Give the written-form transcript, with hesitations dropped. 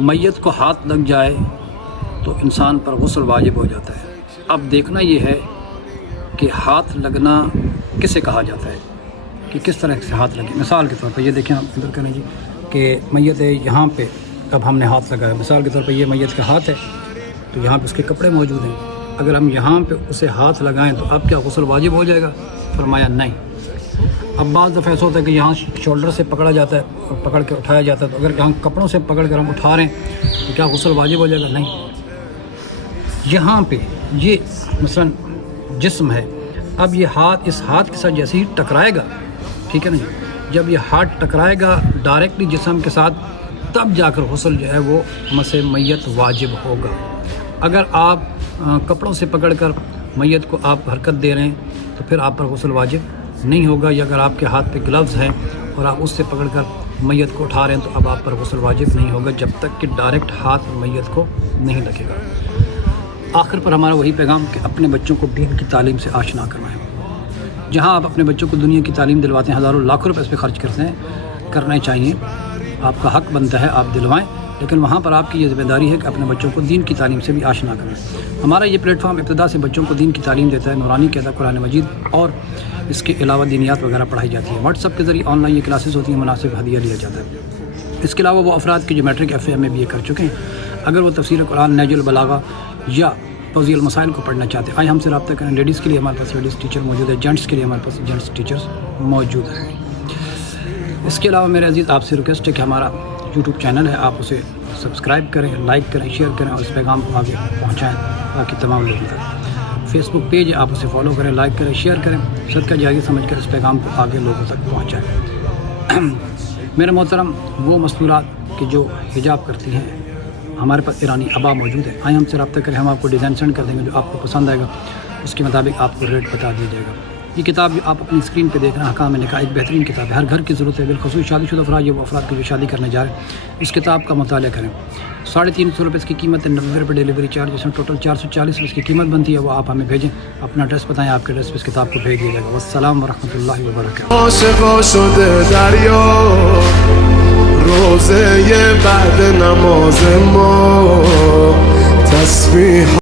میت کو ہاتھ لگ جائے تو انسان پر غسل واجب ہو جاتا ہے۔ اب دیکھنا یہ ہے کہ ہاتھ لگنا کسے کہا جاتا ہے، کہ کس طرح سے ہاتھ لگے۔ مثال کے طور پر یہ دیکھیں آپ ادھر کریں جی کہ میت ہے، یہاں پہ اب ہم نے ہاتھ لگایا، مثال کے طور پر یہ میت کا ہاتھ ہے تو یہاں پہ اس کے کپڑے موجود ہیں، اگر ہم یہاں پہ اسے ہاتھ لگائیں تو اب کیا غسل واجب ہو جائے گا؟ فرمایا نہیں۔ اب بعض دفعہ ایسا ہوتا ہے کہ یہاں شولڈر سے پکڑا جاتا ہے اور پکڑ کے اٹھایا جاتا ہے، تو اگر یہاں کپڑوں سے پکڑ کر ہم اٹھا رہے ہیں تو کیا غسل واجب ہو جائے گا؟ نہیں۔ یہاں پہ یہ مثلا جسم ہے، اب یہ ہاتھ اس ہاتھ کے ساتھ جیسے ہی ٹکرائے گا، ٹھیک ہے نا جی، جب یہ ہاتھ ٹکرائے گا ڈائریکٹلی جسم کے ساتھ، تب جا کر غسل جو ہے وہ مس میت واجب ہوگا۔ اگر آپ کپڑوں سے پکڑ کر میت کو آپ حرکت دے رہے ہیں تو پھر آپ پر غسل واجب نہیں ہوگا، یا اگر آپ کے ہاتھ پہ گلوز ہیں اور آپ اس سے پکڑ کر میت کو اٹھا رہے ہیں تو اب آپ پر غسل واجب نہیں ہوگا، جب تک کہ ڈائریکٹ ہاتھ میت کو نہیں لگے گا۔ آخر پر ہمارا وہی پیغام کہ اپنے بچوں کو دین کی تعلیم سے آشنا کروائیں۔ جہاں آپ اپنے بچوں کو دنیا کی تعلیم دلواتے ہیں، ہزاروں لاکھوں روپے اس پہ خرچ کرتے ہیں، کرنے چاہیے، آپ کا حق بنتا ہے آپ دلوائیں، لیکن وہاں پر آپ کی یہ ذمہ داری ہے کہ اپنے بچوں کو دین کی تعلیم سے بھی آشنا کریں۔ ہمارا یہ پلیٹ فارم ابتدا سے بچوں کو دین کی تعلیم دیتا ہے، نورانی قاعدہ قرآن مجید اور اس کے علاوہ دینیات وغیرہ پڑھائی جاتی ہے۔ واٹس ایپ کے ذریعے آن لائن یہ کلاسز ہوتی ہیں، مناسب ہدیہ لیا جاتا ہے۔ اس کے علاوہ وہ افراد کے جو matric F A M A B A کر چکے ہیں، اگر وہ تفسیر قرآن، نہج البلاغہ یا توضیح المسائل کو پڑھنا چاہتے ہیں، آئے ہم سے رابطہ کریں۔ لیڈیز کے لیے ہمارے پاس لیڈیز ٹیچر موجود ہے، جینٹس کے لیے ہمارے پاس جینٹس ٹیچرز موجود ہیں۔ اس کے علاوہ میرے عزیز آپ سے ریکویسٹ ہے کہ ہمارا یوٹیوب چینل ہے، آپ اسے سبسکرائب کریں، لائک کریں، شیئر کریں اور اس پیغام کو آگے پہنچائیں باقی تمام لوگوں تک۔ فیس بک پیج ہے، آپ اسے فالو کریں، لائک کریں، شیئر کریں، صدقہ جاریہ سمجھ کر اس پیغام کو آگے لوگوں تک پہنچائیں۔ میرے محترم، وہ مستورات کہ جو حجاب کرتی ہیں، ہمارے پاس ایرانی ابا موجود ہے، آئیں ہم سے رابطہ کریں، ہم آپ کو ڈیزائن سینڈ کر دیں گے، جو آپ کو پسند آئے گا اس کے مطابق آپ کو ریٹ بتا دیا جائے گا۔ یہ کتاب جو آپ اپنی اسکرین پہ دیکھ رہے ہیں، احکام نکاح، ایک بہترین کتاب ہے، ہر گھر کی ضرورت ہے، بالخصوص شادی شدہ افراد یا وہ افراد کے جو شادی کرنے جا رہے ہیں، اس کتاب کا مطالعہ کریں۔ 350 روپے اس کی قیمت ہے، 90 روپے ڈیلیوری چارج، جس میں ٹوٹل 440 اس کی قیمت بنتی ہے، وہ آپ ہمیں بھیجیں، اپنا ایڈریس بتائیں، آپ کے ایڈریس پہ اس کتاب کو بھیج دیا جائے گا۔ والسلام ورحمۃ اللہ وبرکاتہ۔ روزه بعد نماز ما تسبیح